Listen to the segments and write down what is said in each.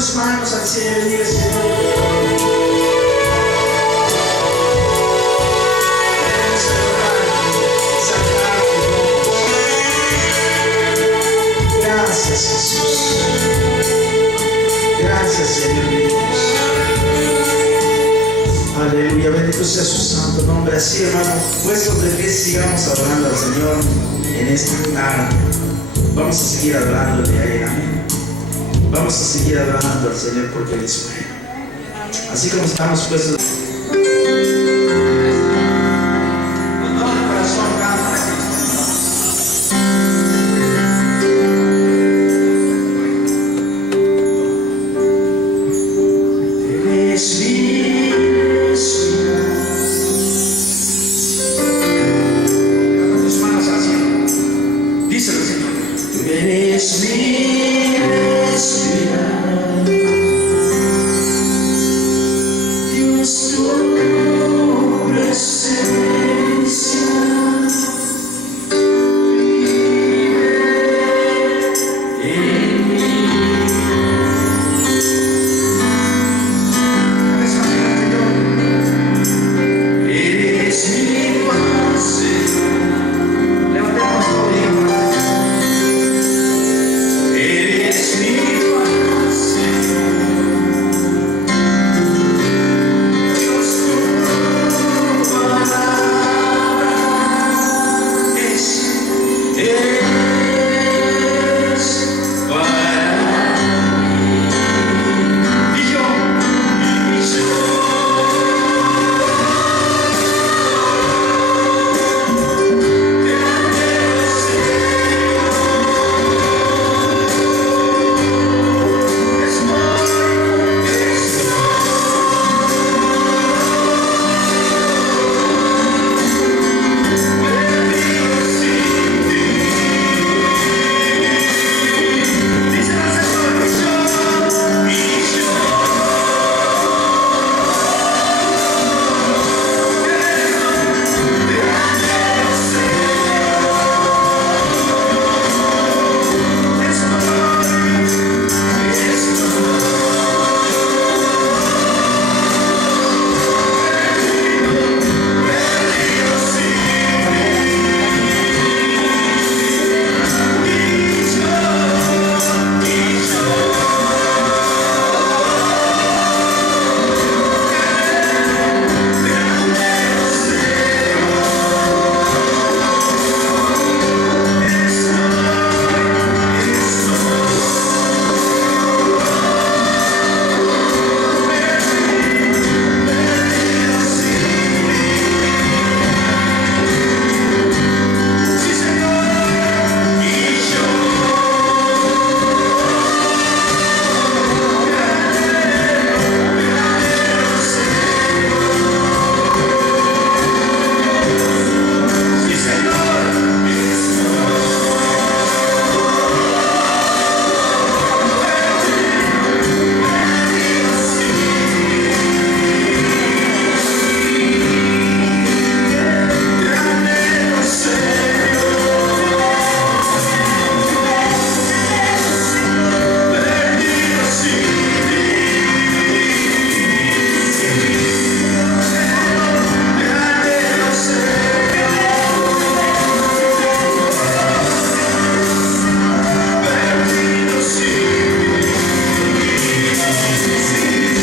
tus manos al cielo y diga: Señor, queremos adorarte, exaltarte. Gracias, Jesús. Gracias, Señor Dios. Aleluya, bendito sea su santo nombre. Así, hermano, puestos de pie, sigamos adorando al Señor en este lugar. Vamos a seguir adorándole a Él, amén. Vamos a seguir adorando al Señor porque Él es bueno. Así como estamos puestos. Con todo el corazón, canta. Eres mi esperanza. Levanta tus manos al cielo. Díselo, Señor. Tú eres mi esperanza. Dios, tú Sí, Señor.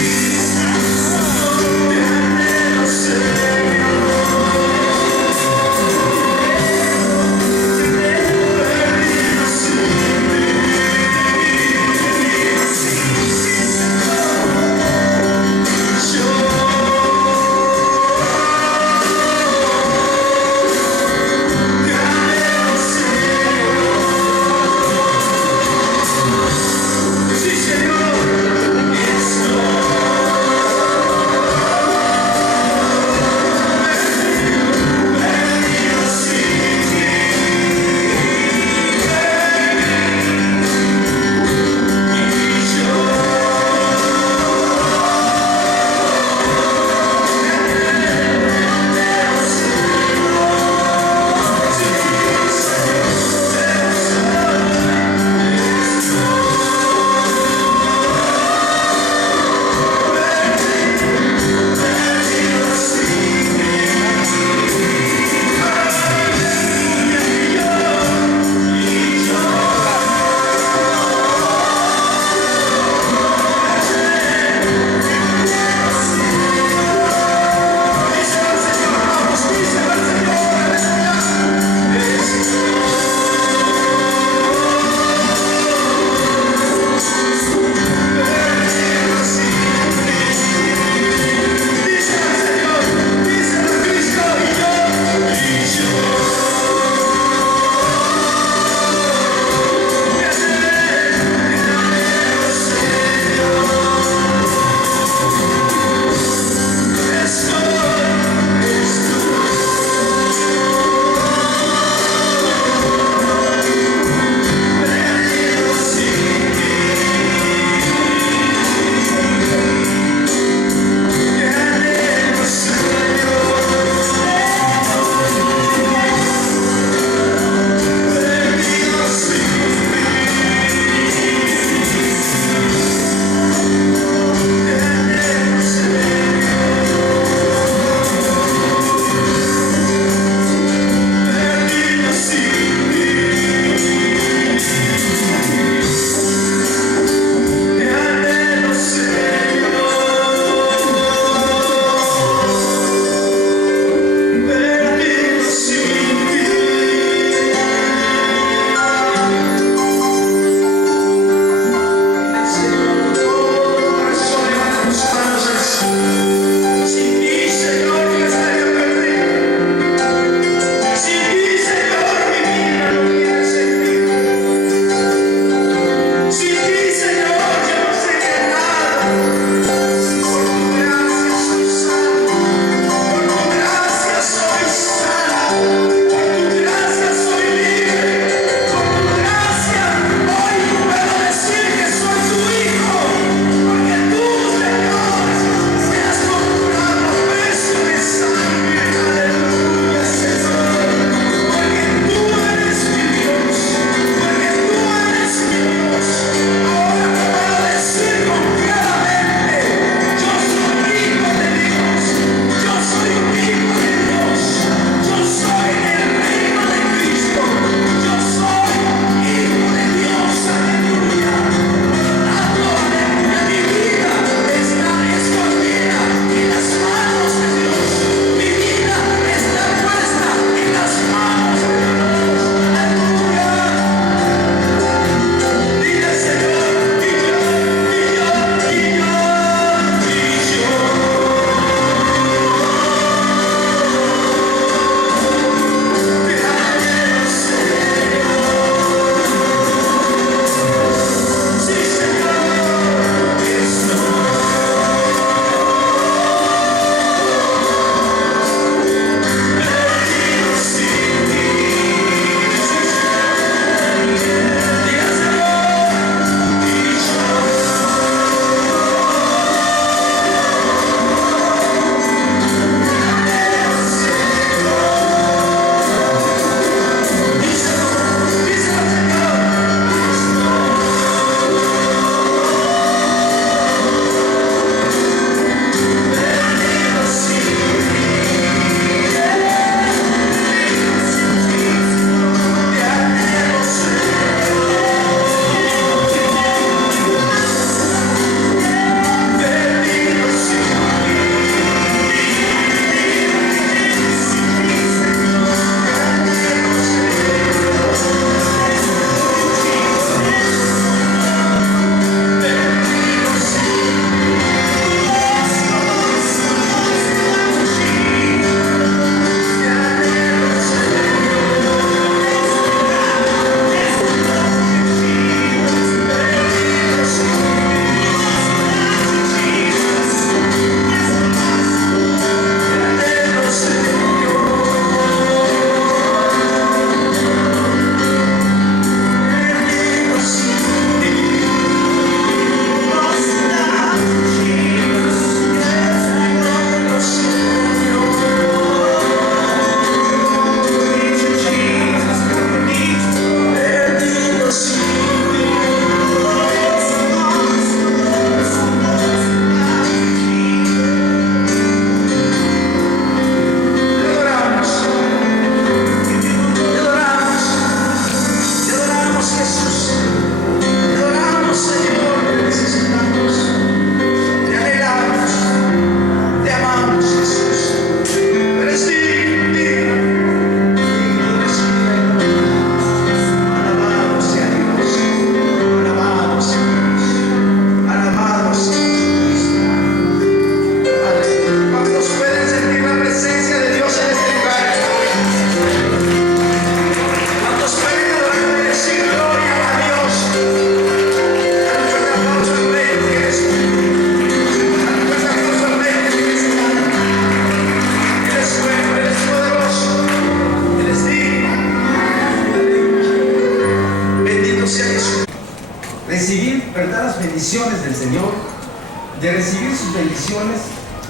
de recibir sus bendiciones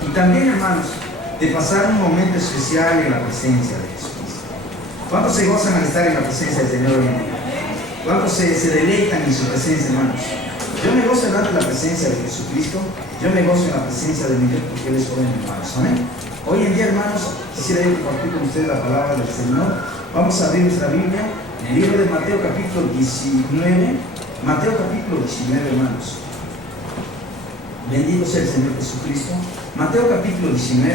y también, hermanos, de pasar un momento especial en la presencia de Jesucristo. ¿Cuántos se gozan al estar en la presencia del Señor hoy en día? ¿Cuántos se deleitan en su presencia, hermanos? Yo me gozo delante de la presencia de Jesucristo. Yo me gozo en la presencia de mi Dios porque Él es bueno, hermanos. Amén. Hoy en día, hermanos, quisiera yo compartir con ustedes la palabra del Señor. Vamos a abrir nuestra Biblia en el libro de Mateo capítulo 19. Mateo capítulo 19, hermanos. Bendito sea el Señor Jesucristo. Mateo capítulo 19,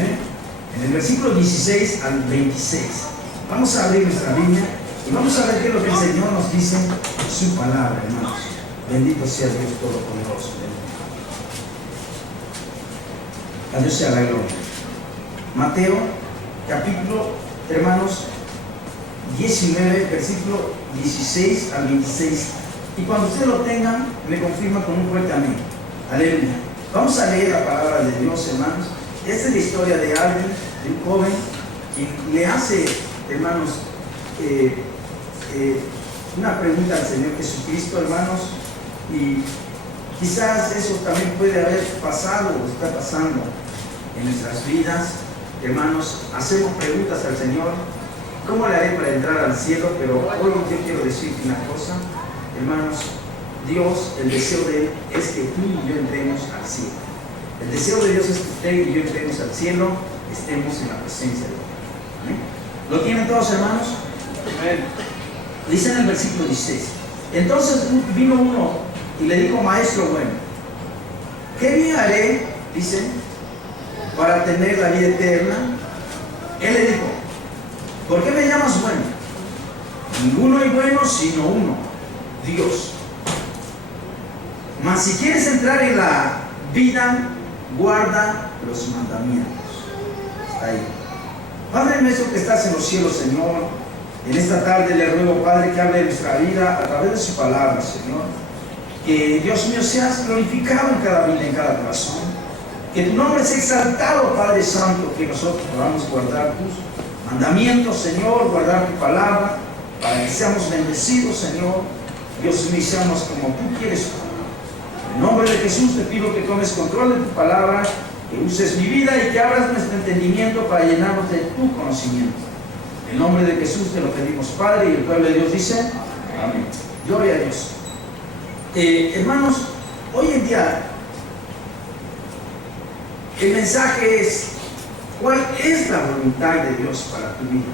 en el versículo 16 al 26. Vamos a abrir nuestra Biblia y vamos a ver qué es lo que el Señor nos dice en su palabra, hermanos. Bendito sea Dios Todopoderoso. A Dios sea la gloria. Mateo capítulo, hermanos, 19, versículo 16 al 26. Y cuando ustedes lo tengan, me confirma con un fuerte amén. Aleluya. Vamos a leer la palabra de Dios, hermanos. Esta es la historia de alguien, de un joven, quien le hace, hermanos, una pregunta al Señor Jesucristo, hermanos. Y quizás eso también puede haber pasado o está pasando en nuestras vidas. Hermanos, hacemos preguntas al Señor. ¿Cómo le haré para entrar al cielo? Pero hoy yo quiero decirte una cosa, hermanos. Dios, el deseo de Él es que tú y yo entremos al cielo. El deseo de Dios es que usted y yo entremos al cielo, estemos en la presencia de Dios. ¿Amén? ¿Lo tienen todos, hermanos? Amén. Dice en el versículo 16. Entonces vino uno y le dijo: Maestro bueno, ¿qué bien haré, dice, para tener la vida eterna? Él le dijo: ¿por qué me llamas bueno? Ninguno es bueno sino uno, Dios. Mas si quieres entrar en la vida, guarda los mandamientos. Está ahí. Padre nuestro que estás en los cielos, Señor, en esta tarde le ruego, Padre, que hable de nuestra vida a través de su palabra, Señor. Que, Dios mío, seas glorificado en cada vida, en cada corazón. Que tu nombre sea exaltado, Padre Santo, que nosotros podamos guardar tus mandamientos, Señor, guardar tu palabra, para que seamos bendecidos, Señor. Dios mío, seamos como tú quieres. En nombre de Jesús te pido que tomes control de tu palabra, que uses mi vida y que abras nuestro entendimiento para llenarnos de tu conocimiento. En nombre de Jesús te lo pedimos, Padre, y el pueblo de Dios dice amén. Gloria a Dios. Hermanos, hoy en día el mensaje es: ¿cuál es la voluntad de Dios para tu vida?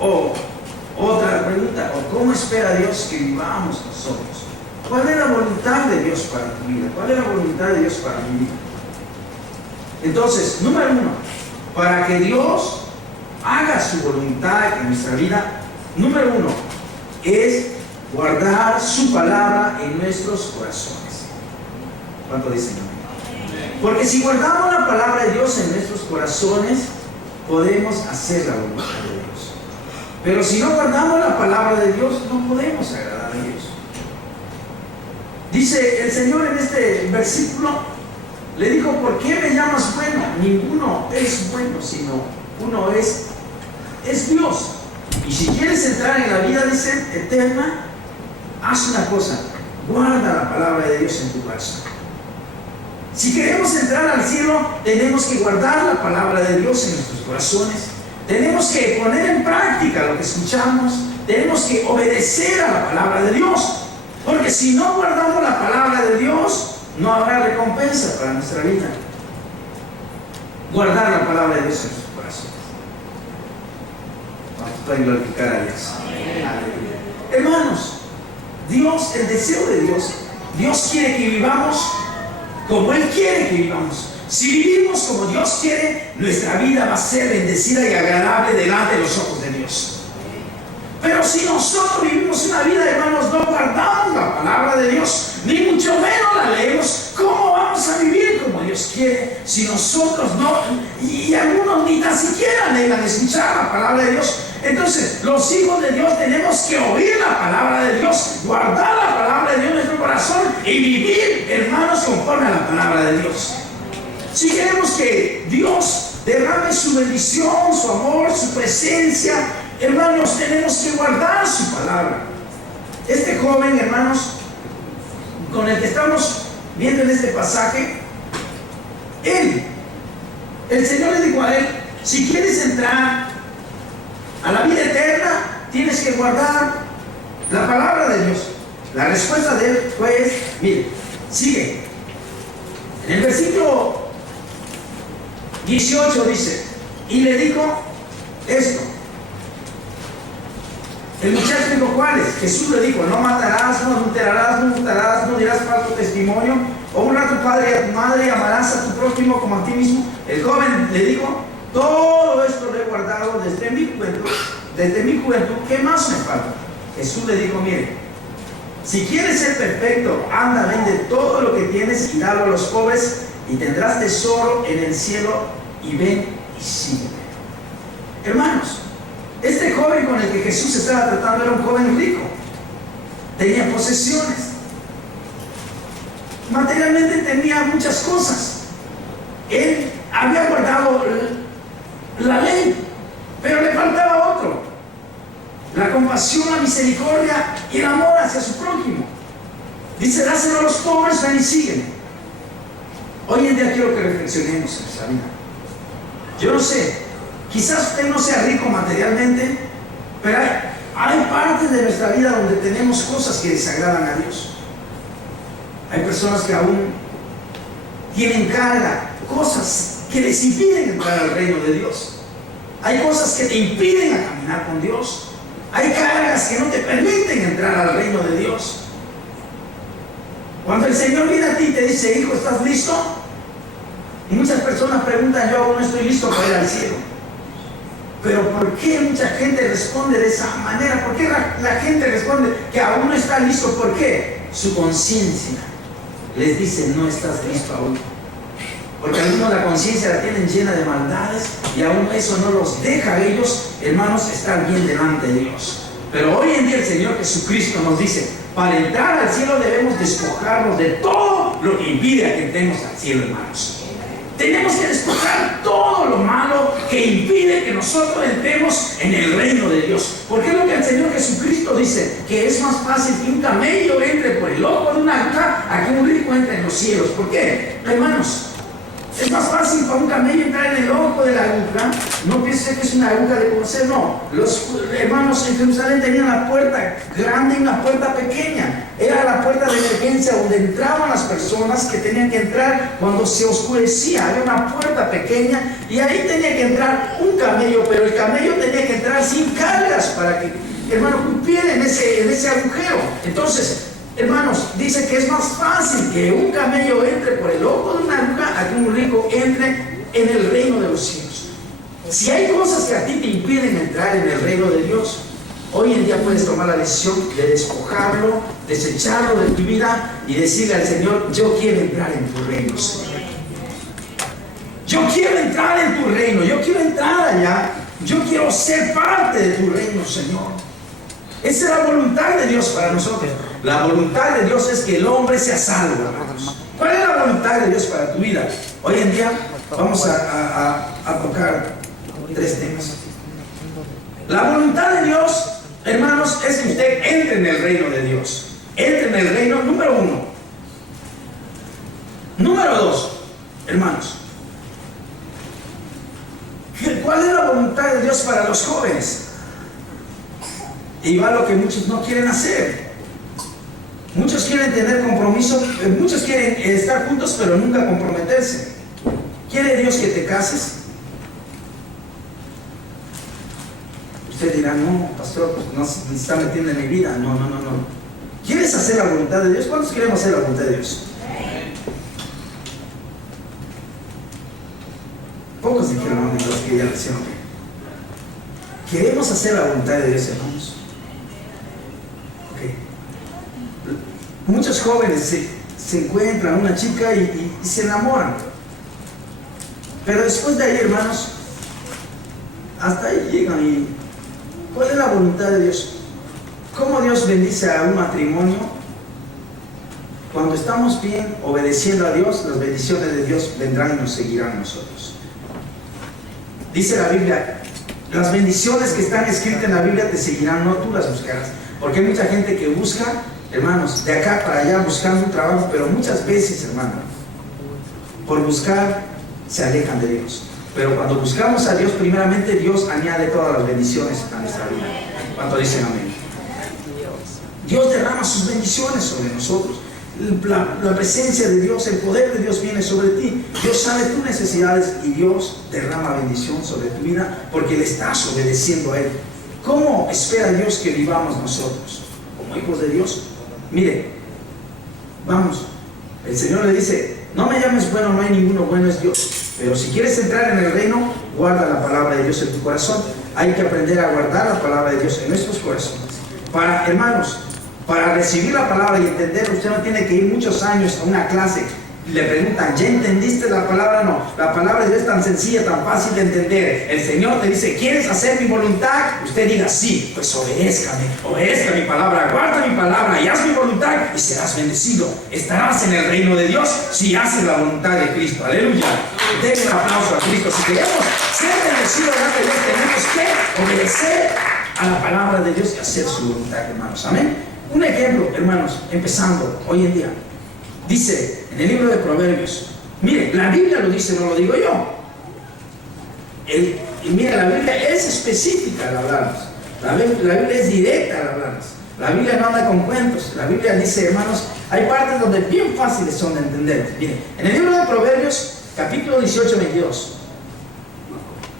O otra pregunta: ¿o cómo espera Dios que vivamos nosotros? ¿Cuál es la voluntad de Dios para tu vida? ¿Cuál es la voluntad de Dios para mi vida? Entonces, número uno, para que Dios haga su voluntad en nuestra vida, número uno, es guardar su palabra en nuestros corazones. ¿Cuánto dicen amén? Porque si guardamos la palabra de Dios en nuestros corazones, podemos hacer la voluntad de Dios. Pero si no guardamos la palabra de Dios, no podemos agradar a Dios. Dice el Señor en este versículo, le dijo: ¿por qué me llamas bueno? Ninguno es bueno, sino uno es Dios. Y si quieres entrar en la vida, dice, eterna, haz una cosa: guarda la palabra de Dios en tu corazón. Si queremos entrar al cielo, tenemos que guardar la palabra de Dios en nuestros corazones. Tenemos que poner en práctica lo que escuchamos. Tenemos que obedecer a la palabra de Dios. Porque si no guardamos la palabra de Dios, no habrá recompensa para nuestra vida. Guardar la palabra de Dios en nuestros corazones. Vamos a glorificar a Dios. Aleluya. Hermanos, Dios, el deseo de Dios, Dios quiere que vivamos como Él quiere que vivamos. Si vivimos como Dios quiere, nuestra vida va a ser bendecida y agradable delante de los ojos de Dios. Pero si nosotros vivimos una vida, hermanos, no guardamos la palabra de Dios, ni mucho menos la leemos, ¿cómo vamos a vivir como Dios quiere si nosotros no? Y algunos ni tan siquiera negan escuchar la palabra de Dios. Entonces, los hijos de Dios tenemos que oír la palabra de Dios, guardar la palabra de Dios en nuestro corazón y vivir, hermanos, conforme a la palabra de Dios. Si queremos que Dios derrame su bendición, su amor, su presencia, hermanos, tenemos que guardar su palabra. Este joven, hermanos, con el que estamos viendo en este pasaje, el Señor le dijo a él: si quieres entrar a la vida eterna, tienes que guardar la palabra de Dios. La respuesta de él fue: mire, sigue. En el versículo 18 dice: y le dijo esto. El muchacho dijo: ¿cuáles? Jesús le dijo: no matarás, no adulterarás, no hurtarás, no dirás falso testimonio, honra a tu padre y a tu madre, y amarás a tu prójimo como a ti mismo. El joven le dijo: todo esto lo he guardado desde mi juventud, ¿qué más me falta? Jesús le dijo: mire, si quieres ser perfecto, anda, vende todo lo que tienes y dalo a los pobres, y tendrás tesoro en el cielo, y ven y sígueme. Hermanos, este joven con el que Jesús estaba tratando era un joven rico, tenía posesiones, materialmente tenía muchas cosas. Él había guardado la ley, pero le faltaba otro: la compasión, la misericordia y el amor hacia su prójimo. Dice: dáselo a los pobres, ven y sígueme. Hoy en día quiero que reflexionemos en esa vida. Yo no sé, quizás usted no sea rico materialmente, pero hay partes de nuestra vida donde tenemos cosas que desagradan a Dios. Hay personas que aún tienen carga, cosas que les impiden entrar al reino de Dios. Hay cosas que te impiden a caminar con Dios. Hay cargas que no te permiten entrar al reino de Dios. Cuando el Señor viene a ti y te dice: hijo, ¿estás listo? Y muchas personas preguntan: yo aún no estoy listo para ir al cielo. Pero ¿por qué mucha gente responde de esa manera? ¿Por qué la gente responde que aún no está listo? ¿Por qué? Su conciencia les dice: no estás listo aún. Porque algunos la conciencia la tienen llena de maldades, y aún eso no los deja a ellos, hermanos, estar bien delante de Dios. Pero hoy en día el Señor Jesucristo nos dice: para entrar al cielo debemos despojarnos de todo lo que impide a que entremos al cielo, hermanos. Tenemos que despojar todo lo malo que impide que nosotros entremos en el reino de Dios. Porque es lo que el Señor Jesucristo dice: que es más fácil que un camello entre por el ojo de una aguja a que un rico entre en los cielos. ¿Por qué, hermanos? Es más fácil para un camello entrar en el ojo de la aguja. No piense que es una aguja de conocer, no. Los hermanos en Jerusalén tenían la puerta grande y una puerta pequeña. Era la puerta de emergencia donde entraban las personas que tenían que entrar cuando se oscurecía. Había una puerta pequeña y ahí tenía que entrar un camello, pero el camello tenía que entrar sin cargas para que, hermano, cupiera en ese agujero. Entonces, hermanos, dice que es más fácil que un camello entre por el ojo de una aguja a que un rico entre en el reino de los cielos. Si hay cosas que a ti te impiden entrar en el reino de Dios, hoy en día puedes tomar la decisión de despojarlo, desecharlo de tu vida y decirle al Señor: yo quiero entrar en tu reino, Señor. Yo quiero entrar en tu reino, yo quiero entrar allá, yo quiero ser parte de tu reino, Señor. Esa es la voluntad de Dios para nosotros. La voluntad de Dios es que el hombre sea salvo, hermanos. ¿Cuál es la voluntad de Dios para tu vida? Hoy en día vamos a tocar 3 temas. La voluntad de Dios, hermanos, es que usted entre en el reino de Dios. Entre en el reino, número 1. Número 2, hermanos, ¿cuál es la voluntad de Dios para los jóvenes? Y va lo que muchos no quieren hacer. Muchos quieren tener compromiso, muchos quieren estar juntos, pero nunca comprometerse. ¿Quiere Dios que te cases? Usted dirá: no, pastor, pues no se está metiendo en mi vida. No. ¿Quieres hacer la voluntad de Dios? ¿Cuántos queremos hacer la voluntad de Dios? Pocos dijeron amén, los que ya lo hicieron. ¿Queremos hacer la voluntad de Dios, hermanos? Muchos jóvenes se encuentran una chica y se enamoran. Pero después de ahí, hermanos, hasta ahí llegan. ¿Y cuál es la voluntad de Dios? ¿Cómo Dios bendice a un matrimonio? Cuando estamos bien obedeciendo a Dios, las bendiciones de Dios vendrán y nos seguirán a nosotros. Dice la Biblia: las bendiciones que están escritas en la Biblia te seguirán, no tú las buscarás. Porque hay mucha gente que busca, hermanos, de acá para allá buscando un trabajo, pero muchas veces, hermano, por buscar se alejan de Dios. Pero cuando buscamos a Dios, primeramente Dios añade todas las bendiciones a nuestra vida. ¿Cuánto dicen amén? Dios derrama sus bendiciones sobre nosotros. La presencia de Dios, el poder de Dios viene sobre ti. Dios sabe tus necesidades y Dios derrama bendición sobre tu vida porque le estás obedeciendo a Él. ¿Cómo espera Dios que vivamos nosotros? Como hijos de Dios. Mire, vamos, el Señor le dice, no me llames bueno, no hay ninguno bueno, es Dios. Pero si quieres entrar en el reino, guarda la palabra de Dios en tu corazón. Hay que aprender a guardar la palabra de Dios en nuestros corazones. Para, hermanos, para recibir la palabra y entender, usted no tiene que ir muchos años a una clase. Le preguntan, ¿ya entendiste la palabra? No, la palabra de Dios es tan sencilla, tan fácil de entender. El Señor te dice, ¿quieres hacer mi voluntad? Usted diga, sí, pues obedézcame, obedezca mi palabra, guarda mi palabra y haz mi voluntad y serás bendecido. Estarás en el reino de Dios si haces la voluntad de Cristo. Aleluya. Denle un aplauso a Cristo. Si queremos ser bendecidos delante de Dios, tenemos que obedecer a la palabra de Dios y hacer su voluntad, hermanos. Amén. Un ejemplo, hermanos, empezando hoy en día. Dice en el libro de Proverbios, mire, la Biblia lo dice, no lo digo yo. Y mire, la Biblia es específica al hablarnos. La Biblia es directa al hablarnos. La Biblia no anda con cuentos. La Biblia dice, hermanos, hay partes donde bien fáciles son de entender. Mire, en el libro de Proverbios, capítulo 18, 22,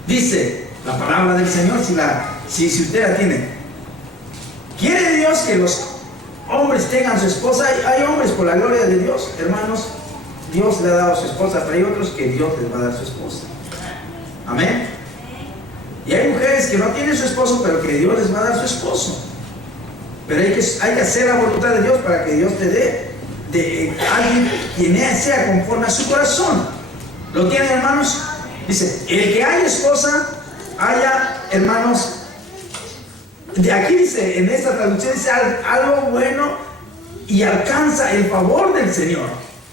dice la palabra del Señor, si usted la tiene. ¿Quiere Dios que los hombres tengan su esposa? Hay hombres, por la gloria de Dios, hermanos, Dios le ha dado su esposa, pero hay otros que Dios les va a dar su esposa. Amén. Y hay mujeres que no tienen su esposo, pero que Dios les va a dar su esposo. Pero hay que hacer la voluntad de Dios para que Dios te dé de alguien quien sea conforme a su corazón. ¿Lo tienen, hermanos? Dice, el que haya esposa, haya, hermanos, de aquí dice, en esta traducción dice algo bueno y alcanza el favor del Señor.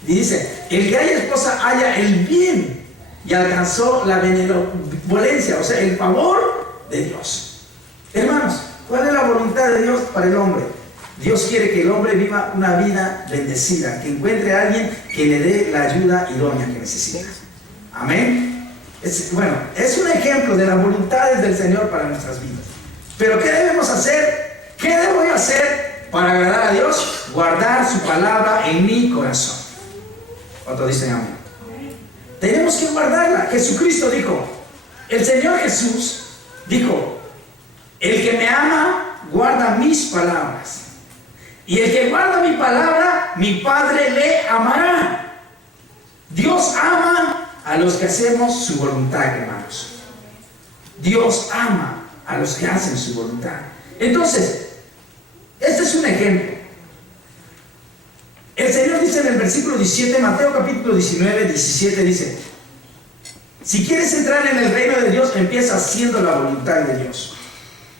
Y dice, el que haya esposa haya el bien y alcanzó la benevolencia, o sea, el favor de Dios. Hermanos, ¿cuál es la voluntad de Dios para el hombre? Dios quiere que el hombre viva una vida bendecida, que encuentre a alguien que le dé la ayuda idónea que necesita. Amén. Es un ejemplo de las voluntades del Señor para nuestras vidas. Pero ¿qué debemos hacer? ¿Qué debo yo hacer para agradar a Dios? Guardar su palabra en mi corazón. ¿Cuánto dicen amén? Tenemos que guardarla. Jesucristo dijo, el Señor Jesús dijo, el que me ama guarda mis palabras. Y el que guarda mi palabra, mi Padre le amará. Dios ama a los que hacemos su voluntad, hermanos. Dios ama a los que hacen su voluntad. Entonces, este es un ejemplo. El Señor dice en el versículo 17, Mateo capítulo 19, 17, dice, si quieres entrar en el reino de Dios, empieza haciendo la voluntad de Dios.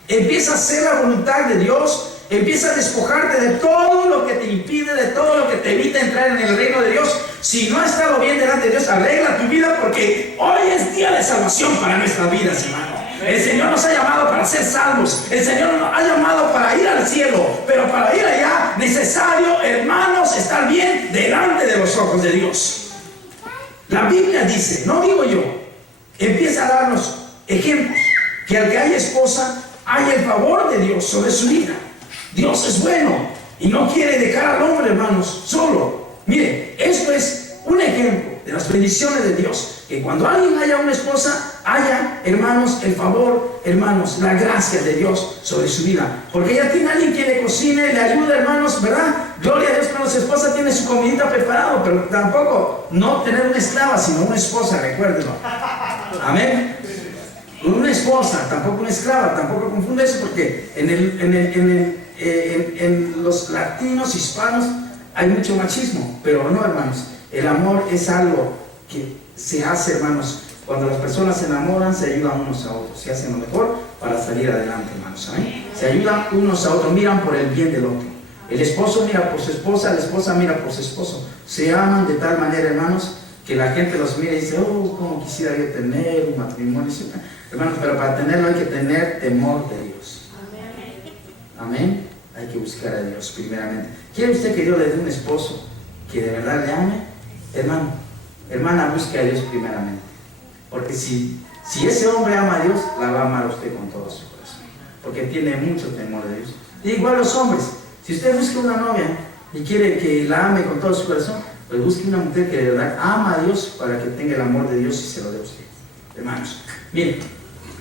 Empieza a hacer la voluntad de Dios. Empieza a despojarte de todo lo que te impide, de todo lo que te evita entrar en el reino de Dios. Si no has estado bien delante de Dios, arregla tu vida, porque hoy es día de salvación para nuestras vidas, hermano. El Señor nos ha llamado para ser salvos. El Señor nos ha llamado para ir al cielo. Pero para ir allá, necesario, hermanos, estar bien delante de los ojos de Dios. La Biblia dice, no digo yo, empieza a darnos ejemplos, que al que haya esposa, haya el favor de Dios sobre su vida. Dios es bueno y no quiere dejar al hombre, hermanos, solo. Mire, esto es un ejemplo de las bendiciones de Dios, que cuando alguien haya una esposa, haya, hermanos, el favor, hermanos, la gracia de Dios sobre su vida, porque ella tiene a alguien que le cocine, le ayuda, hermanos, ¿verdad? Gloria a Dios, cuando su esposa tiene su comidita preparado, pero tampoco no tener una esclava, sino una esposa, recuérdenlo. Amén. Una esposa, tampoco una esclava, tampoco confunde eso, porque en los latinos, hispanos, hay mucho machismo, pero no, hermanos. El amor es algo que se hace, hermanos, cuando las personas se enamoran, se ayudan unos a otros, se hacen lo mejor para salir adelante, hermanos. ¿Amén? Se ayudan unos a otros, miran por el bien del otro. El esposo mira por su esposa, la esposa mira por su esposo. Se aman de tal manera, hermanos, que la gente los mira y dice, oh, cómo quisiera yo tener un matrimonio. Hermanos, pero para tenerlo hay que tener temor de Dios. Amén. hay que buscar a Dios primeramente. ¿Quiere usted que Dios le dé un esposo que de verdad le ame? Hermano, hermana, busque a Dios primeramente. Porque si ese hombre ama a Dios, la va a amar a usted con todo su corazón. Porque tiene mucho temor de Dios. Y igual los hombres, si usted busca una novia y quiere que la ame con todo su corazón, pues busque una mujer que de verdad ama a Dios para que tenga el amor de Dios y se lo dé a usted. Hermanos, miren,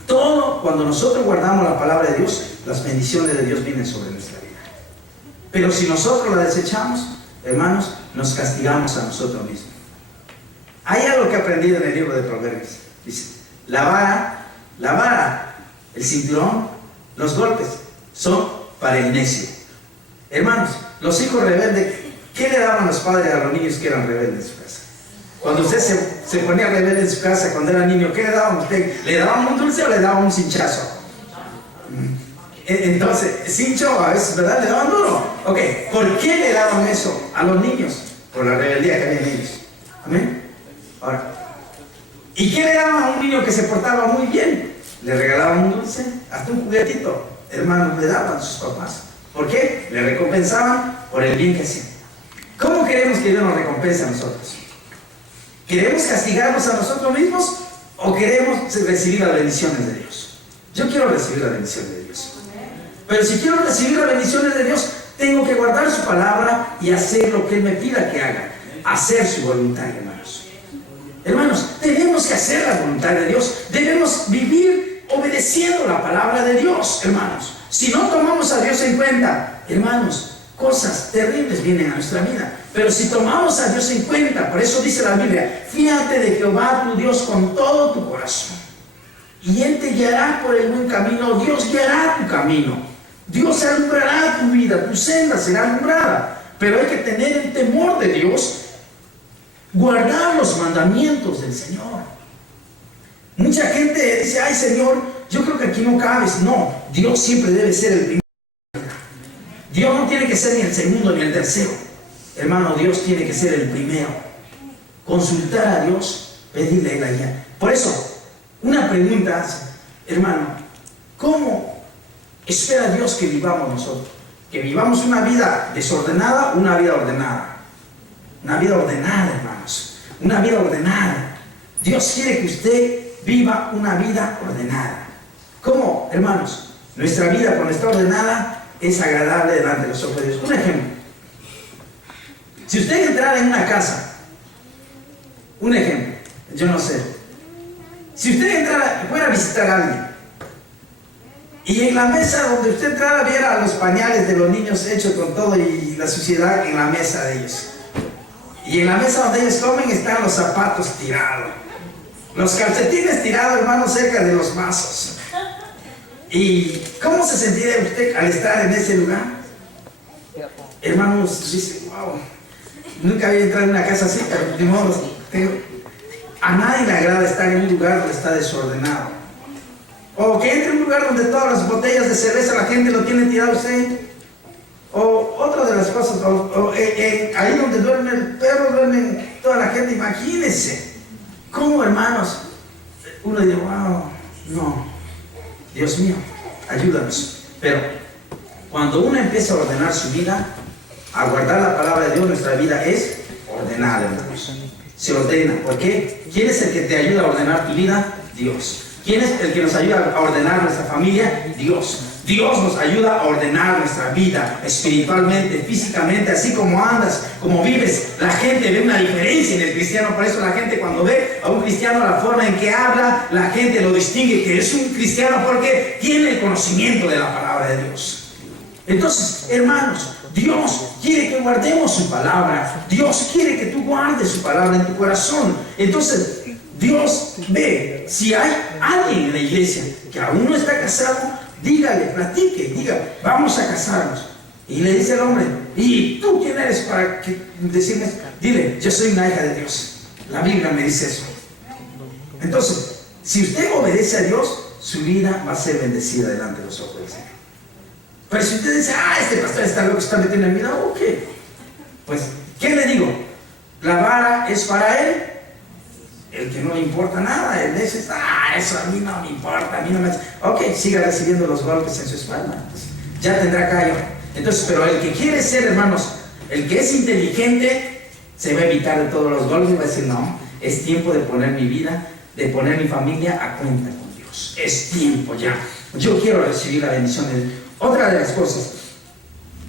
todo cuando nosotros guardamos la palabra de Dios, las bendiciones de Dios vienen sobre nuestra vida. Pero si nosotros la desechamos, hermanos, nos castigamos a nosotros mismos. Hay algo que he aprendido en el libro de Proverbios. Dice, la vara, el cinturón, los golpes son para el necio. Hermanos, los hijos rebeldes, ¿qué le daban los padres a los niños que eran rebeldes en su casa? Cuando usted se ponía rebelde en su casa cuando era niño, ¿qué le daban a usted? ¿Le daban un dulce o le daban un cinchazo? Entonces, cincho a veces, ¿verdad? Le daban duro. Ok, ¿por qué le daban eso a los niños? Por la rebeldía que había en ellos. Amén. Ahora, ¿y qué le daban a un niño que se portaba muy bien? Le regalaban un dulce, hasta un juguetito. Hermanos, le daban a sus papás. ¿Por qué? Le recompensaban por el bien que hacían. ¿Cómo queremos que Dios nos recompense a nosotros? ¿Queremos castigarnos a nosotros mismos o queremos recibir las bendiciones de Dios? Yo quiero recibir las bendiciones de Dios. Pero si quiero recibir las bendiciones de Dios, tengo que guardar su palabra y hacer lo que Él me pida que haga. Hacer su voluntad, hermanos. Hermanos, tenemos que hacer la voluntad de Dios. Debemos vivir obedeciendo la palabra de Dios, hermanos. Si no tomamos a Dios en cuenta, hermanos, cosas terribles vienen a nuestra vida. Pero si tomamos a Dios en cuenta, por eso dice la Biblia, fíjate de Jehová tu Dios con todo tu corazón. Y Él te guiará por el buen camino. Dios guiará tu camino. Dios alumbrará tu vida, tu senda será alumbrada. Pero hay que tener el temor de Dios, guardar los mandamientos del Señor. Mucha gente dice, ay Señor, yo creo que aquí no cabes. No, Dios siempre debe ser el primero. Dios no tiene que ser ni el segundo ni el tercero. Hermano, Dios tiene que ser el primero. Consultar a Dios, pedirle la guía. Por eso, una pregunta, hermano, ¿cómo espera Dios que vivamos nosotros? Que vivamos una vida desordenada o una vida ordenada. Una vida ordenada, hermanos. Una vida ordenada. Dios quiere que usted viva una vida ordenada. ¿Cómo, hermanos? Nuestra vida cuando está ordenada es agradable delante de los ojos de Dios. Un ejemplo. Si usted entrara en una casa, un ejemplo, yo no sé. Si usted entrara, fuera a visitar a alguien, y en la mesa donde usted entrara viera los pañales de los niños hechos con todo y la suciedad en la mesa de ellos. Y en la mesa donde ellos comen están los zapatos tirados. Los calcetines tirados, hermano, cerca de los vasos. ¿Y cómo se sentiría usted al estar en ese lugar? Hermanos, dice, wow, nunca había entrado en una casa así, pero de modo, a nadie le agrada estar en un lugar donde está desordenado. O que entre en un lugar donde todas las botellas de cerveza la gente lo tiene tirado usted. O otra de las cosas, ahí donde duerme el perro, duerme toda la gente. Imagínense. ¿Cómo, hermanos? Uno dice, wow, no. Dios mío, ayúdanos. Pero cuando uno empieza a ordenar su vida, a guardar la palabra de Dios, nuestra vida es ordenada, hermanos. Se ordena. ¿Por qué? ¿Quién es el que te ayuda a ordenar tu vida? Dios. ¿Quién es el que nos ayuda a ordenar nuestra familia? Dios. Dios nos ayuda a ordenar nuestra vida espiritualmente, físicamente, así como andas, como vives. La gente ve una diferencia en el cristiano. Por eso la gente cuando ve a un cristiano, la forma en que habla, la gente lo distingue que es un cristiano porque tiene el conocimiento de la palabra de Dios. Entonces, hermanos, Dios quiere que guardemos su palabra. Dios quiere que tú guardes su palabra en tu corazón. Entonces, Dios ve, si hay alguien en la iglesia que aún no está casado, dígale, platique, diga, vamos a casarnos. Y le dice al hombre, ¿y tú quién eres para decirme? Dile, yo soy una hija de Dios. La Biblia me dice eso. Entonces, si usted obedece a Dios, su vida va a ser bendecida delante de los ojos del Señor. Pero si usted dice, este pastor está loco, está metiendo en mi vida, ok. Pues, ¿qué le digo? La vara es para él. El que no le importa nada, él dice, eso a mí no me importa, a mí no me... Ok, siga recibiendo los golpes en su espalda. Pues, ya tendrá callo. Entonces, pero el que quiere ser, hermanos, el que es inteligente, se va a evitar de todos los golpes y va a decir, no, es tiempo de poner mi vida, de poner mi familia a cuenta con Dios. Es tiempo ya. Yo quiero recibir la bendición de Dios. Otra de las cosas,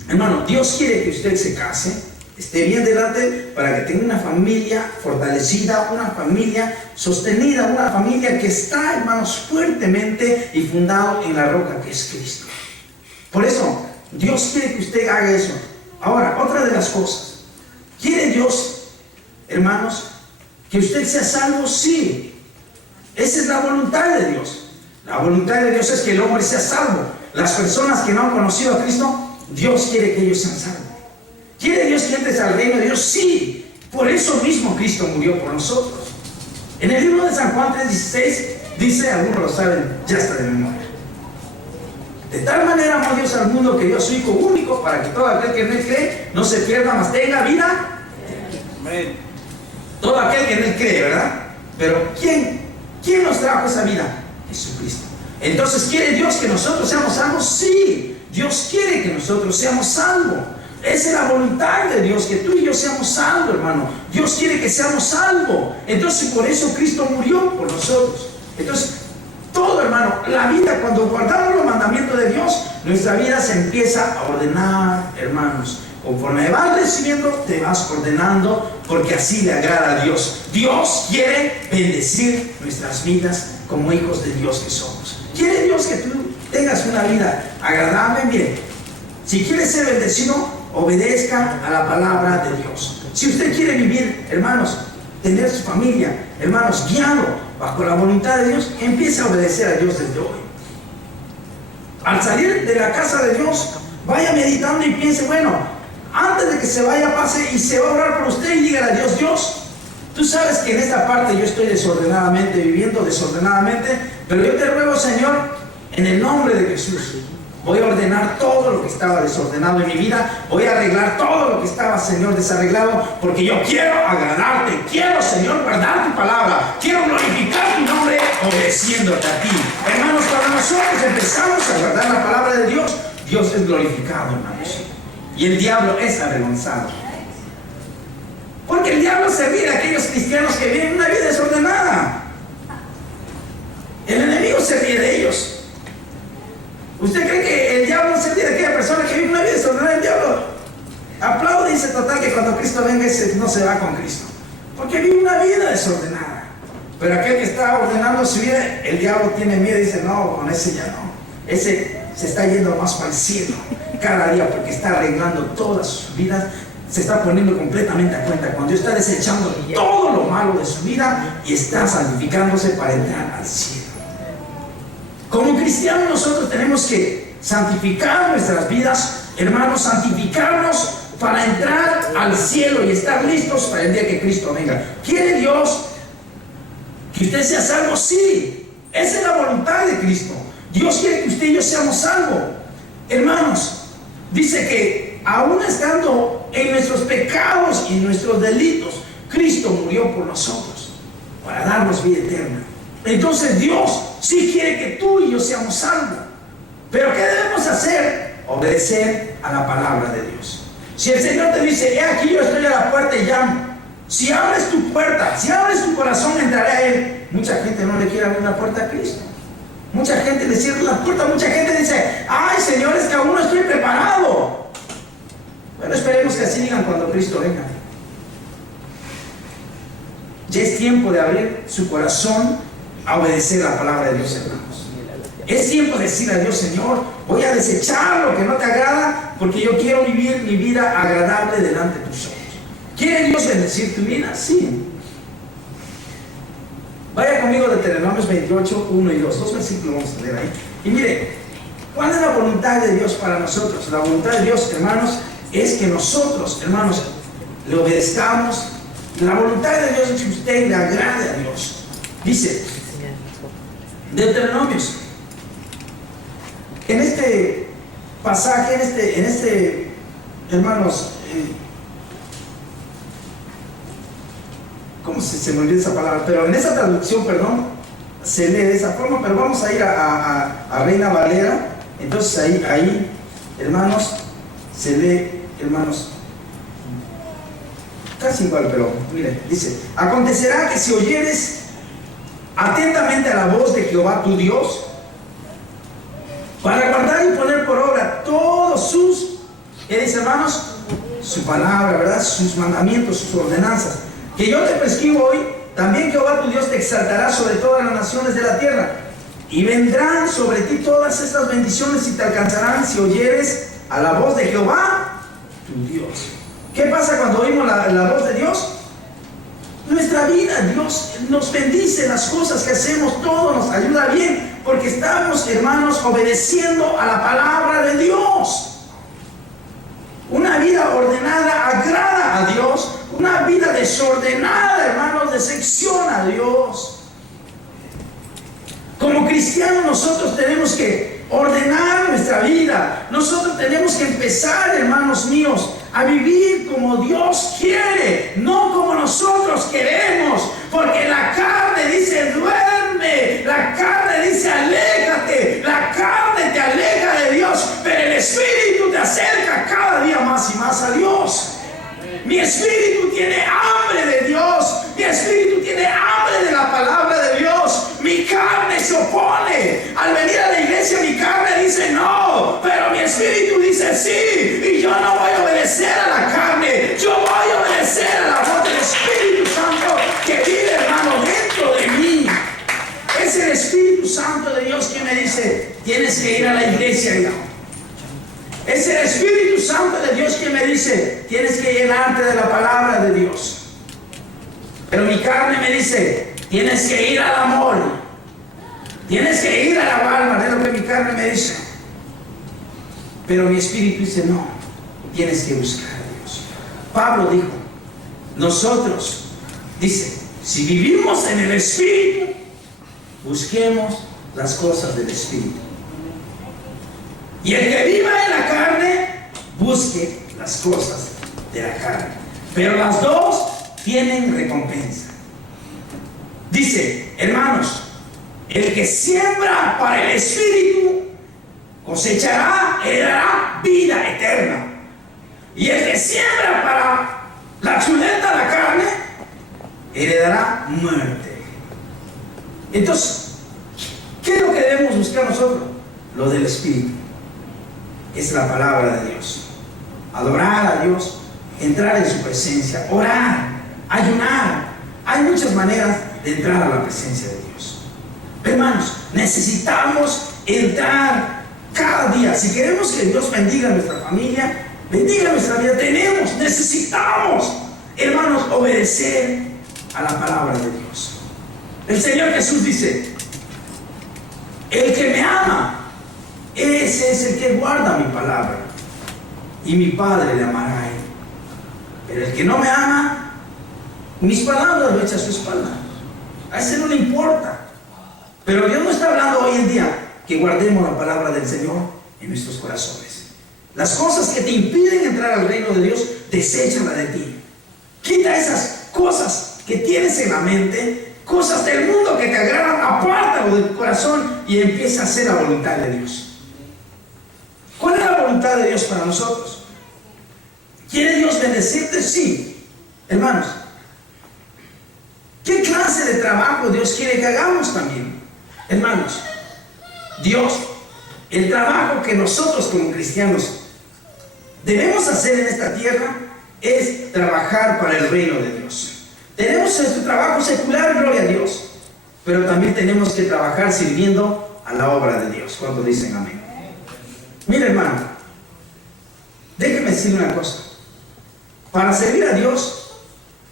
hermano, Dios quiere que usted se case, esté bien delante, para que tenga una familia fortalecida, una familia sostenida, una familia que está, hermanos, fuertemente y fundado en la roca que es Cristo. Por eso, Dios quiere que usted haga eso. Ahora, otra de las cosas, ¿quiere Dios, hermanos, que usted sea salvo? Sí. Esa es la voluntad de Dios. La voluntad de Dios es que el hombre sea salvo. Las personas que no han conocido a Cristo, Dios quiere que ellos sean salvos. ¿Quiere Dios que entres al reino de Dios? Sí. Por eso mismo Cristo murió por nosotros. En el libro de San Juan 3:16 dice, algunos lo saben, ya está de memoria. De tal manera amó Dios al mundo que dio a su Hijo único, para que todo aquel que en él cree no se pierda, mas tenga vida. Amén. Todo aquel que en él cree, ¿verdad? Pero ¿quién nos trajo esa vida? Jesucristo. Entonces, ¿quiere Dios que nosotros seamos salvos? Sí. Dios quiere que nosotros seamos salvos. Esa es la voluntad de Dios, que tú y yo seamos salvos, hermano. Dios quiere que seamos salvos. Entonces, por eso Cristo murió por nosotros. Entonces, todo, hermano, la vida, cuando guardamos los mandamientos de Dios, nuestra vida se empieza a ordenar, hermanos. Conforme vas recibiendo, te vas ordenando, porque así le agrada a Dios. Dios quiere bendecir nuestras vidas como hijos de Dios que somos. Quiere Dios que tú tengas una vida agradable. Bien, si quieres ser bendecido, obedezca a la palabra de Dios. Si usted quiere vivir, hermanos, tener su familia, hermanos, guiado bajo la voluntad de Dios, empiece a obedecer a Dios desde hoy. Al salir de la casa de Dios, vaya meditando y piense, bueno, antes de que se vaya, pase y se va a orar por usted y dígale a Dios, Dios, tú sabes que en esta parte yo estoy desordenadamente, viviendo desordenadamente, pero yo te ruego, Señor, en el nombre de Jesús, voy a ordenar todo lo que estaba desordenado en mi vida. Voy a arreglar todo lo que estaba, Señor, desarreglado, porque yo quiero agradarte. Quiero, Señor, guardar tu palabra. Quiero glorificar tu nombre obedeciéndote a ti. Hermanos, cuando nosotros empezamos a guardar la palabra de Dios, Dios es glorificado, hermanos. Y el diablo es avergonzado. Porque el diablo se ríe de aquellos cristianos que viven una vida desordenada. El enemigo se ríe de ellos. ¿Usted cree que el diablo se ríe de aquella persona que vive una vida desordenada? El diablo aplaude y dice, total, que cuando Cristo venga no se va con Cristo, porque vive una vida desordenada. Pero aquel que está ordenando su vida, el diablo tiene miedo y dice, no, con ese ya no. Ese se está yendo más para el cielo cada día, porque está arreglando todas sus vidas, se está poniendo completamente a cuenta con Dios, está desechando todo lo malo de su vida y está santificándose para entrar al cielo. Como cristianos nosotros tenemos que santificar nuestras vidas, hermanos, santificarnos para entrar al cielo y estar listos para el día que Cristo venga. ¿Quiere Dios que usted sea salvo? Sí, esa es la voluntad de Cristo. Dios quiere que usted y yo seamos salvos. Hermanos, dice que aún estando en nuestros pecados y nuestros delitos, Cristo murió por nosotros para darnos vida eterna. Entonces Dios sí quiere que tú y yo seamos salvos. Pero ¿qué debemos hacer? Obedecer a la palabra de Dios. Si el Señor te dice, aquí yo estoy a la puerta y llamo, si abres tu puerta, si abres tu corazón, entraré a Él. Mucha gente no le quiere abrir la puerta a Cristo. Mucha gente le cierra la puerta. Mucha gente dice, ay, Señor, es que aún no estoy preparado. Bueno, esperemos que así digan cuando Cristo venga. Ya es tiempo de abrir su corazón a obedecer la palabra de Dios, hermanos. Es tiempo de decir a Dios, Señor, voy a desechar lo que no te agrada, porque yo quiero vivir mi vida agradable delante de tus ojos. ¿Quiere Dios bendecir tu vida? Sí. Vaya conmigo de Deuteronomios 28, 1 y 2. Dos versículos vamos a leer ahí. Y mire, ¿cuál es la voluntad de Dios para nosotros? La voluntad de Dios, hermanos, es que nosotros, hermanos, le obedezcamos. La voluntad de Dios es que usted le agrade a Dios. Dice Deuteronomios, en este pasaje, en este hermanos, ¿cómo se me olvida esa palabra? Pero en esa traducción, perdón, se lee de esa forma, pero vamos a ir a Reina Valera. Entonces ahí, hermanos, se lee, hermanos, casi igual, pero mire, dice: acontecerá que si oyeres atentamente a la voz de Jehová tu Dios, para guardar y poner por obra todos sus, ¿qué dice, hermanos? Su palabra, ¿verdad? Sus mandamientos, sus ordenanzas, que yo te prescribo hoy, también Jehová tu Dios te exaltará sobre todas las naciones de la tierra, y vendrán sobre ti todas estas bendiciones y te alcanzarán si oyeres a la voz de Jehová tu Dios. ¿Qué pasa cuando oímos la voz de Dios? Nuestra vida, Dios nos bendice, las cosas que hacemos, todo nos ayuda bien, porque estamos, hermanos, obedeciendo a la palabra de Dios. Una vida ordenada agrada a Dios. Una vida desordenada, hermanos, decepciona a Dios. Como cristianos nosotros tenemos que ordenar nuestra vida. Nosotros tenemos que empezar, hermanos míos, a vivir como Dios quiere, no como nosotros queremos. Porque la carne dice duerme, la carne dice aléjate, la carne te aleja de Dios, pero el Espíritu te acerca cada día más y más a Dios. Mi espíritu tiene hambre de Dios, mi espíritu tiene hambre de la palabra de Dios. Mi carne se opone. Al venir a la iglesia mi carne dice no, pero mi espíritu dice sí. Y yo no voy a obedecer a la carne, yo voy a obedecer a la voz del Espíritu Santo que vive, hermano, dentro de mí. Es el Espíritu Santo de Dios quien me dice: tienes que ir a la iglesia, hijo. Es el Espíritu Santo de Dios quien me dice: tienes que llenarte de la palabra de Dios. Pero mi carne me dice: tienes que ir al amor, tienes que ir a la palabra. Es lo que mi carne me dice. Pero mi espíritu dice: no, tienes que buscar a Dios. Pablo dijo: nosotros, dice, si vivimos en el Espíritu, busquemos las cosas del Espíritu. Y el que viva en la carne, busque las cosas de la carne. Pero las dos tienen recompensa. Dice, hermanos, el que siembra para el Espíritu cosechará, heredará vida eterna. Y el que siembra para la chuleta, la carne, heredará muerte. Entonces, ¿qué es lo que debemos buscar nosotros? Lo del Espíritu. Es la palabra de Dios. Adorar a Dios, entrar en su presencia, orar, ayunar. Hay muchas maneras de entrar a la presencia de Dios. Hermanos, necesitamos entrar cada día. Si queremos que Dios bendiga a nuestra familia, bendiga nuestra vida, necesitamos, hermanos, obedecer a la palabra de Dios. El Señor Jesús dice: el que me ama, ese es el que guarda mi palabra, y mi Padre le amará a él. Pero el que no me ama, mis palabras lo echa a su espalda. A ese no le importa. Pero Dios no está hablando hoy en día que guardemos la palabra del Señor en nuestros corazones. Las cosas que te impiden entrar al reino de Dios, deséchala de ti. Quita esas cosas que tienes en la mente, cosas del mundo que te agradan, apártalo de tu corazón y empieza a hacer la voluntad de Dios. ¿Cuál es la voluntad de Dios para nosotros? ¿Quiere Dios bendecirte? Sí. Hermanos, ¿qué clase de trabajo Dios quiere que hagamos también? Hermanos, Dios, el trabajo que nosotros como cristianos debemos hacer en esta tierra es trabajar para el reino de Dios. Tenemos nuestro trabajo secular, gloria a Dios, pero también tenemos que trabajar sirviendo a la obra de Dios. ¿Cuántos dicen amén? Mira, hermano, déjeme decir una cosa. Para servir a Dios,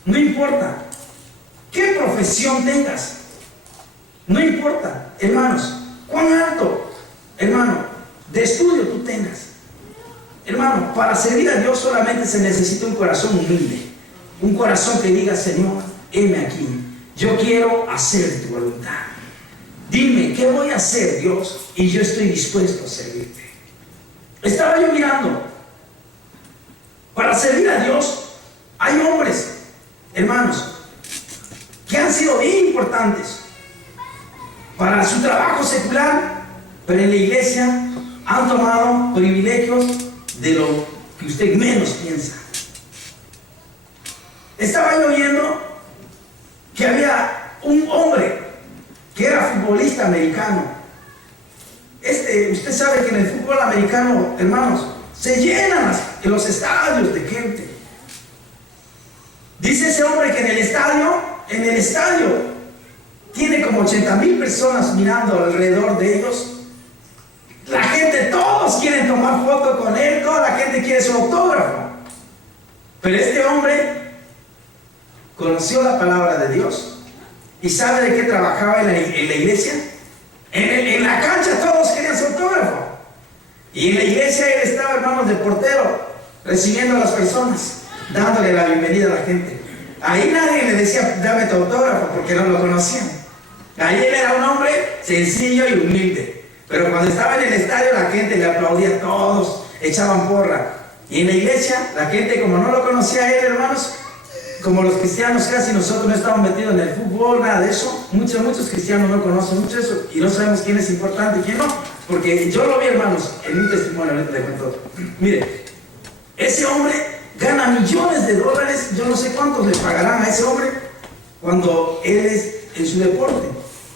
no importa qué profesión tengas, no importa, hermanos, cuán alto, hermano, de estudio tú tengas. Hermano, para servir a Dios solamente se necesita un corazón humilde, un corazón que diga: Señor, heme aquí, yo quiero hacer tu voluntad. Dime, ¿qué voy a hacer, Dios? Y yo estoy dispuesto a servirte. Estaba yo mirando, para servir a Dios hay hombres, hermanos, que han sido bien importantes para su trabajo secular, pero en la iglesia han tomado privilegios de lo que usted menos piensa. Estaba yo viendo que había un hombre que era futbolista americano. Usted sabe que en el fútbol americano, hermanos, se llenan los estadios de gente. Dice ese hombre que en el estadio tiene como 80,000 personas mirando alrededor de ellos. La gente, todos quieren tomar foto con él, toda la gente quiere su autógrafo. Pero este hombre conoció la palabra de Dios. ¿Y sabe de qué trabajaba en la iglesia? En la cancha todos querían su autógrafo. Y en la iglesia él estaba, hermanos, de portero, recibiendo a las personas, dándole la bienvenida a la gente. Ahí nadie le decía, dame tu autógrafo, porque no lo conocían. Ahí él era un hombre sencillo y humilde. Pero cuando estaba en el estadio, la gente le aplaudía a todos, echaban porra. Y en la iglesia, la gente, como no lo conocía a él, hermanos, como los cristianos casi nosotros no estamos metidos en el fútbol, nada de eso. Muchos cristianos no conocen mucho eso y no sabemos quién es importante y quién no. Porque yo lo vi, hermanos, en un testimonio, ahorita le cuento. Mire, ese hombre gana millones de dólares, yo no sé cuántos le pagarán a ese hombre cuando él es en su deporte.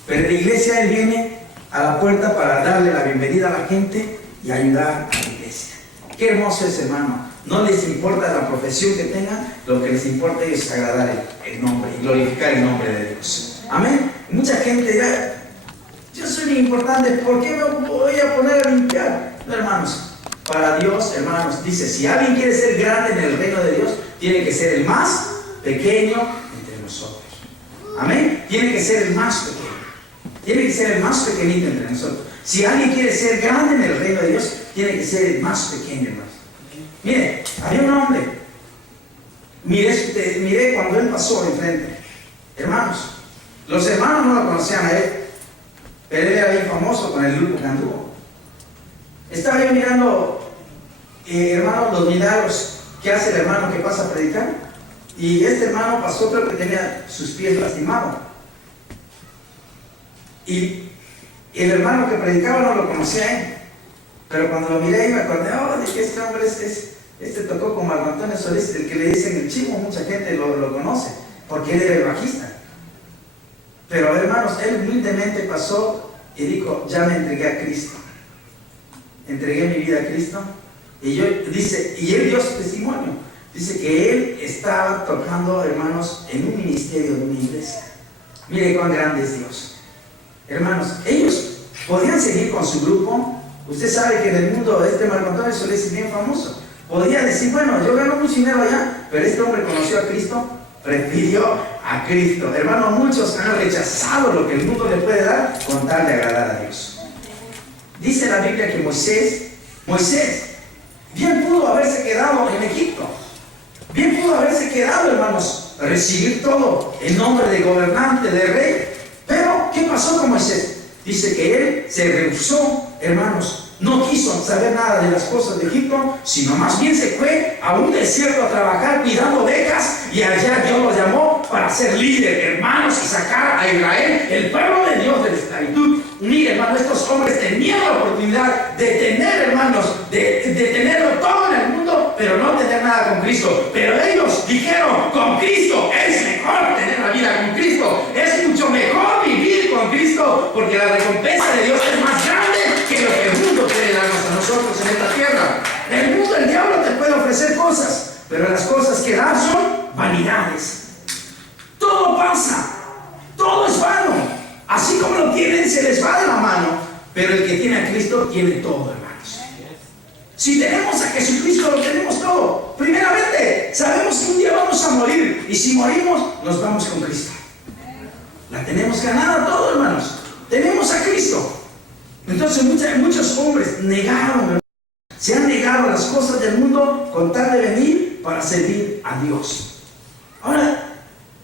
Pero en la iglesia él viene a la puerta para darle la bienvenida a la gente y ayudar a la iglesia. Qué hermoso es, hermano. No les importa la profesión que tengan, lo que les importa es agradar el nombre y glorificar el nombre de Dios. Amén. Mucha gente dirá, yo soy muy importante, ¿por qué me voy a poner a limpiar? No, hermanos, para Dios, hermanos, dice, si alguien quiere ser grande en el reino de Dios, tiene que ser el más pequeño entre nosotros. Amén. Tiene que ser el más pequeño. Tiene que ser el más pequeñito entre nosotros. Si alguien quiere ser grande en el reino de Dios, tiene que ser el más pequeño, hermanos. Mire, había un hombre. Mire cuando él pasó enfrente. Hermanos, los hermanos no lo conocían a él, pero él era bien famoso con el grupo que anduvo. Estaba yo mirando, hermanos, los milagros que hace el hermano que pasa a predicar. Y este hermano pasó, creo que tenía sus pies lastimados. Y el hermano que predicaba no lo conocía a él. Pero cuando lo miré y me acordé, de que este hombre este tocó con Marco Antonio Solís, el que le dicen el Chivo, mucha gente lo conoce, porque él era el bajista. Pero hermanos, él humildemente pasó y dijo, ya me entregué a Cristo. Entregué mi vida a Cristo. Y él dio su testimonio. Dice que él estaba tocando, hermanos, en un ministerio de una iglesia. Mire cuán grande es Dios. Hermanos, ellos podían seguir con su grupo. Usted sabe que en el mundo Marco Antonio Solís es bien famoso. Podía decir, bueno, yo gano mucho dinero allá, pero este hombre conoció a Cristo, prefirió a Cristo. Hermano, muchos han rechazado lo que el mundo le puede dar con tal de agradar a Dios. Dice la Biblia que Moisés bien pudo haberse quedado en Egipto. Bien pudo haberse quedado, hermanos, a recibir todo el nombre de gobernante, de rey. Pero, ¿qué pasó con Moisés? Dice que él se rehusó, hermanos, no quiso saber nada de las cosas de Egipto, sino más bien se fue a un desierto a trabajar cuidando ovejas, y allá Dios lo llamó para ser líder, hermanos, y sacar a Israel, el pueblo de Dios, de la esclavitud. Mire, hermanos, estos hombres tenían la oportunidad de tener, hermanos, de tenerlo todo en el mundo, pero no tener nada con Cristo. Pero ellos dijeron, con Cristo es mejor tener la vida con Cristo, es mucho mejor vivir con Cristo, porque la recompensa de Dios es más grande que lo que el mundo quiere darnos a nosotros en esta tierra. El mundo, el diablo te puede ofrecer cosas, pero las cosas que dan son vanidades. Todo pasa, todo es vano. Así como lo tienen, se les va de la mano. Pero el que tiene a Cristo tiene todo, hermanos. Si tenemos a Jesucristo, lo tenemos todo. Primeramente, sabemos que un día vamos a morir, y si morimos, nos vamos con Cristo. La tenemos ganada todo, hermanos. Tenemos a Cristo. Entonces muchos hombres negaron, se han negado las cosas del mundo con tal de venir para servir a Dios. Ahora,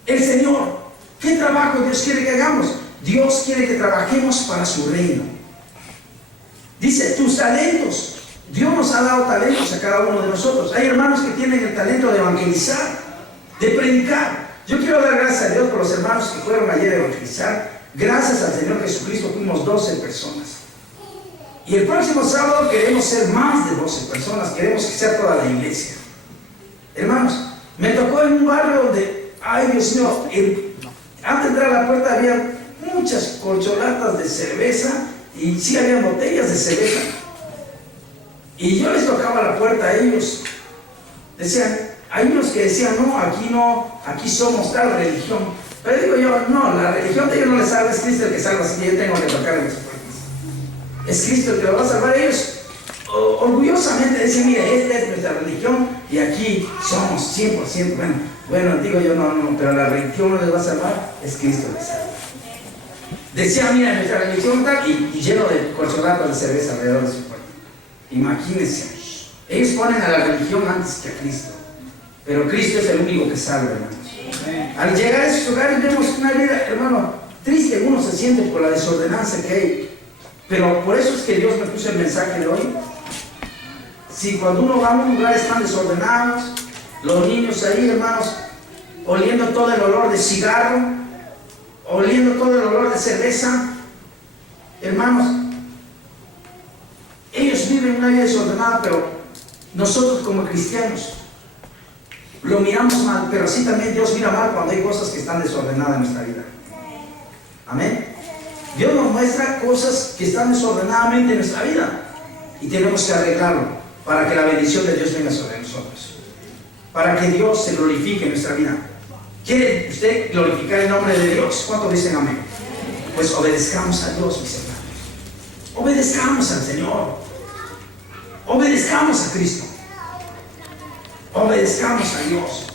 el Señor, ¿qué trabajo Dios quiere que hagamos? Dios quiere que trabajemos para su reino. Dice, tus talentos. Dios nos ha dado talentos a cada uno de nosotros. Hay hermanos que tienen el talento de evangelizar, de predicar. Yo quiero dar gracias a Dios por los hermanos que fueron ayer a evangelizar. Gracias al Señor Jesucristo fuimos 12 personas. Y el próximo sábado queremos ser más de 12 personas, queremos que sea toda la iglesia. Hermanos, me tocó en un barrio donde, ay Dios mío, antes de entrar a la puerta había muchas corcholatas de cerveza y sí había botellas de cerveza. Y yo les tocaba la puerta a ellos. Decían, hay unos que decían, no, aquí somos tal religión. Pero digo yo, no, la religión de ellos no les salva, es Cristo el que salva, así que yo tengo que tocar en las puertas. Es Cristo el que lo va a salvar. Ellos orgullosamente decían, mira, esta es nuestra religión y aquí somos 100%. Bueno, digo yo, no, pero la religión no les va a salvar, es Cristo el que salva. Decía, mira, nuestra religión tal, y lleno de corcholatas de cerveza alrededor de su puerta. Imagínense, ellos ponen a la religión antes que a Cristo, pero Cristo es el único que salva, hermanos. Al llegar a esos lugares vemos una vida, hermano, triste. Uno se siente por la desordenanza que hay, pero por eso es que Dios me puso el mensaje de hoy. Si cuando uno va a un lugar están desordenados, los niños ahí, hermanos, oliendo todo el olor de cigarro, oliendo todo el olor de cerveza, hermanos, ellos viven una vida desordenada, pero nosotros como cristianos lo miramos mal, pero así también Dios mira mal cuando hay cosas que están desordenadas en nuestra vida. Amén. Dios nos muestra cosas que están desordenadamente en nuestra vida y tenemos que arreglarlo para que la bendición de Dios venga sobre nosotros, para que Dios se glorifique en nuestra vida. ¿Quiere usted glorificar el nombre de Dios? ¿Cuántos dicen amén? Pues obedezcamos a Dios, mis hermanos. Obedezcamos al Señor. Obedezcamos a Cristo. Obedezcamos a Dios.